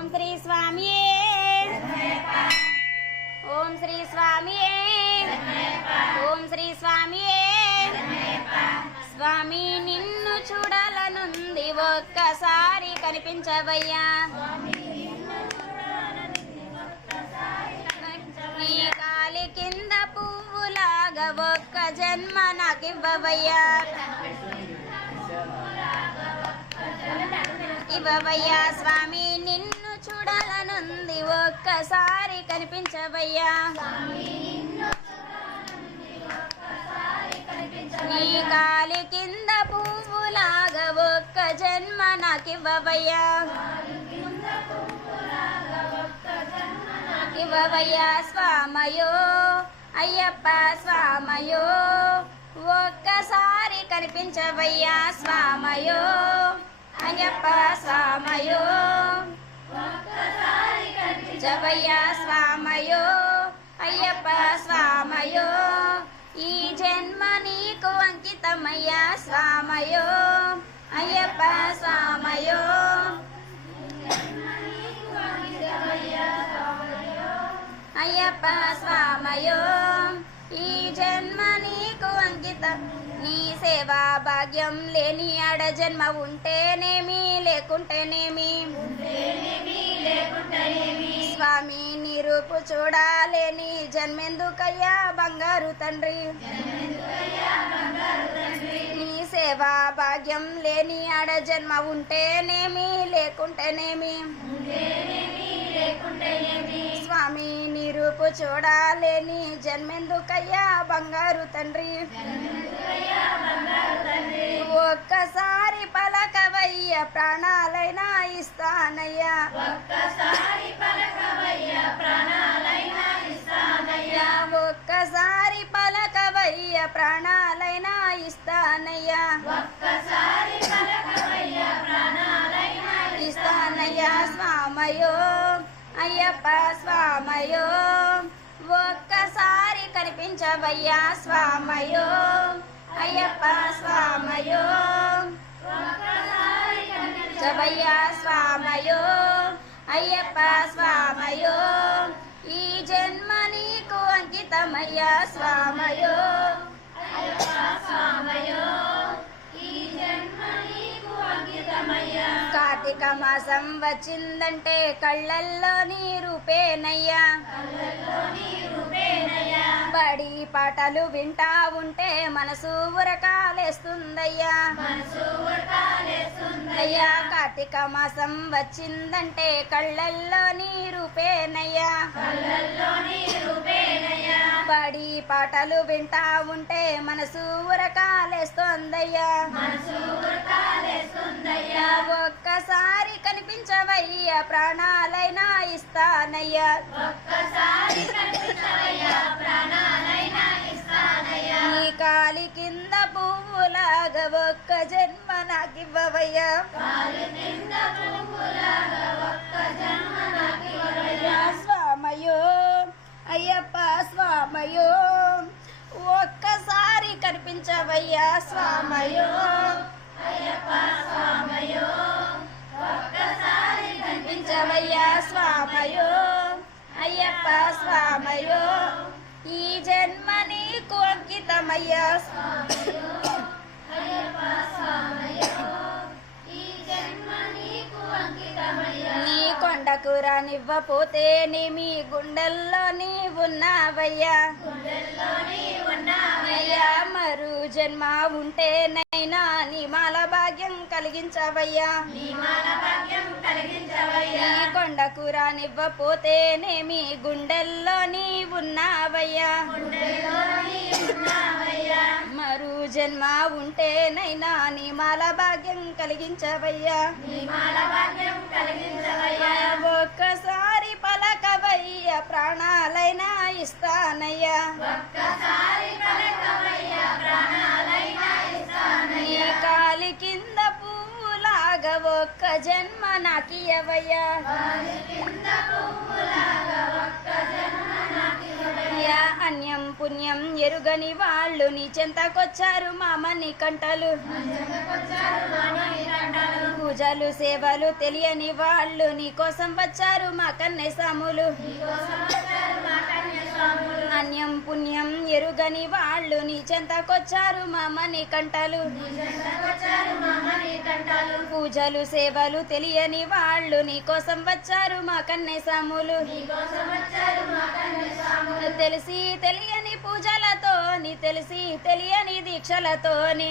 ఓం శ్రీ స్వామి ఓం శ్రీ స్వామి ఓం శ్రీ స్వామి స్వామి నిన్ను చూడాలనుంది ఒక్కసారి కనిపించవయ్యా. నీ కాలి కింద పువ్వులాగా ఒక్క జన్మ నాకివ్వవయ్యా. ఇవ్వవయ్యా స్వామి నిన్ను చూడాలనుంది ఒక్కసారి కనిపించబయ్యా నీ కాలి కింద పువ్వులాగా ఒక్క జన్మ నాకివ్వబయ్యా నాకివ్వబయ్యా స్వామయో అయ్యప్ప స్వామయో ఒక్కసారి కనిపించబయ్యా స్వామయో. అయ్యప్ప స్వామయో. జవయ్యా స్వామయో. అయ్యప్ప స్వామయో. ఈ జన్మ నీకు అంకితమయ్యా స్వామయో. సేవా భాగ్యం లేని ఆడ జన్మ ఉంటేనేమి లేకుంటేనేమి? స్వామి నీ రూపు చూడాలేని జన్మెందుకయ్యా బంగారు తండ్రి? నీ సేవా భాగ్యం లేని ఆడ జన్మ ఉంటేనేమి లేకుంటేనేమి? నీ చూడాలేని? జన్మెందుకయ్యా బంగారు తండ్రి? ఒక్కసారి పలకవయ్య ప్రాణాలైనా ఇస్తానయ్యా. ఒక్కసారి అయ్యప్ప స్వామయో ఒక్కసారి కనిపించవయ్యా స్వామయో అయ్యప్ప స్వామయో చవయ్యా స్వామయో అయ్యప్ప స్వామయో ఈ జన్మ నీకు అంకితమయ్యా స్వామయో. కార్తీక మాసం వచ్చిందంటే కళ్ళల్లో నీ రూపేనయ్యా బడి పాటలు వింటా ఉంటే మనసు ఉరకాలేస్తుందయ్యా. అయ్యా కార్తీక మాసం వచ్చిందంటే కళ్ళల్లో నీ రూపేనయ్యా పాటలు వింటా ఉంటే మనసు ఉరకాలేస్తోందయ్యా. ఒక్కసారి కనిపించవయ్యా ప్రాణాలైనా ఇస్తానయ్యా. నీ కాలి కింద పువ్వులాగా ఒక్క జన్మ నాకివ్వవయ్యా. అయ్యప్ప స్వామయో ఒక్కసారి కనిపించవయ్యా స్వామయో. అయ్యప్ప స్వామయో ఒక్కసారి కనిపించవయ్యా స్వామయో. అయ్యప్ప స్వామయో ఈ జన్మ నీకు అంకితమయ్యా స్వామి కొండకు రానివ్వపోతే నీ మీ గుండెల్లో నీ ఉన్నావయ్యా మరు జన్మ ఉంటేనైనా నీ మాల భాగ్యం కలిగించవయ్యా. నీ కొండకు రానివ్వపోతేనేమి గుండెల్లో నీ ఉన్నావయ్యా జన్మ ఉంటేనైనా నీ మాల భాగ్యం కలిగించవయ్యా. ఒక్కసారి పలకవయ్య ప్రాణాలైనా ఇస్తానయ్యా. నీ కాలి కింద ఒక్క జన్మ నాకియవయ్యా. అయ్యా అన్యం పుణ్యం ఎరుగని వాళ్ళు నీ చెంతకొచ్చారు మామని కంటలు. పూజలు సేవలు తెలియని వాళ్ళు నీ కోసం వచ్చారు మా కన్నె సాములు అన్యం పుణ్యం ఎరుగని వాళ్ళు నీ చెంతకొచ్చారు మామని కంటలు. పూజలు సేవలు తెలియని వాళ్ళు నీ కోసం వచ్చారు మా కన్నె సాములు తెలిసి తెలియని పూజలతో నీ తెలిసి తెలియని దీక్షలతోని.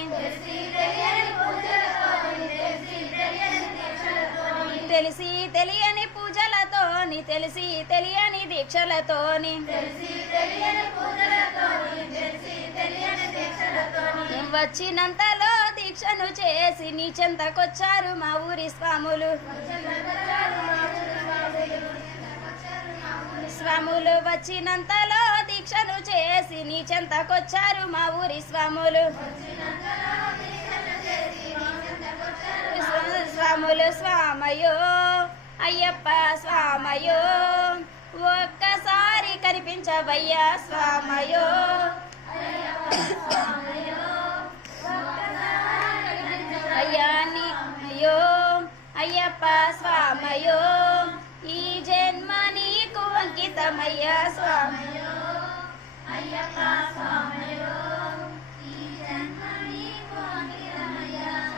తెలిసి తెలియని పూజలతోని తెలిసి తెలియని దీక్షలతోని. వచ్చినంతలో దీక్షను చేసి నీ చెంతకొచ్చారు మా ఊరి స్వాములు. స్వాములు వచ్చినంతలో దీక్షను చేసి నీ చెంతకొచ్చారు మా ఊరి స్వాములు. స్వాములు స్వామయో అయ్యప్ప స్వామయో ఒక్కసారి కనిపించవయ్యా స్వామయో.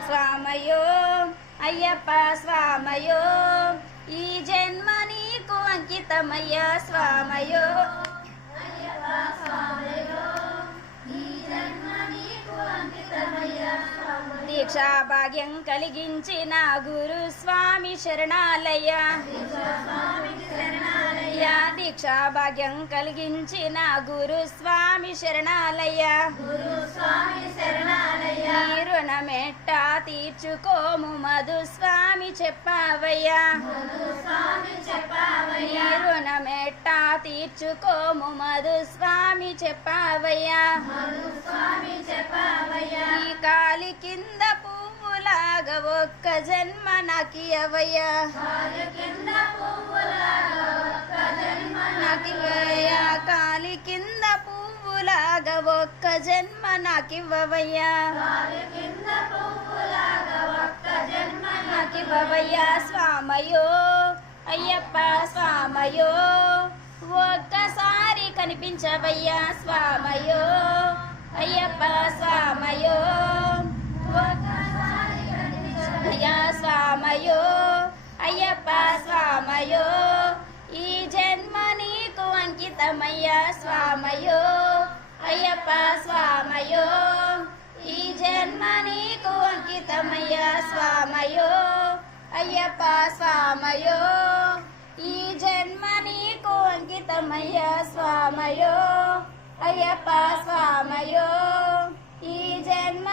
స్వామయో అయ్యప్ప స్వామయో ఈ జన్మ నీకు అంకితమయ్యా స్వామయో దీక్షా భాగ్యం కలిగించిన గురు స్వామి శరణాలయ. దీక్షా భాగ్యం కలిగించిన గురు స్వామి శరణాలయ. రుణమెట్ట తీర్చుకోము మధు స్వామి చెప్పావయ్యా. రుణమెట్ట తీర్చుకోము మధు స్వామి చెప్పావయ్యా. జన్మ నాకియవయ్యా నాకివయ్యా కాలి కింద పువ్వులాగా ఒక్క జన్మ నాకివ్వవయ్యా నాకివ్వవయ్యా స్వామయో అయ్యప్ప స్వామయో ఒక్కసారి కనిపించవయ్యా. స్వామయో అయ్యప్ప స్వామయో. రామయ్య స్వామయో అయ్యప్ప స్వామయో ఈ జన్మ నీకు అంకితమయ్య స్వామయో అయ్యప్ప స్వామయో ఈ జన్మ నీకు అంకితమయ్య స్వామయో అయ్యప్ప స్వామయో ఈ జన్మ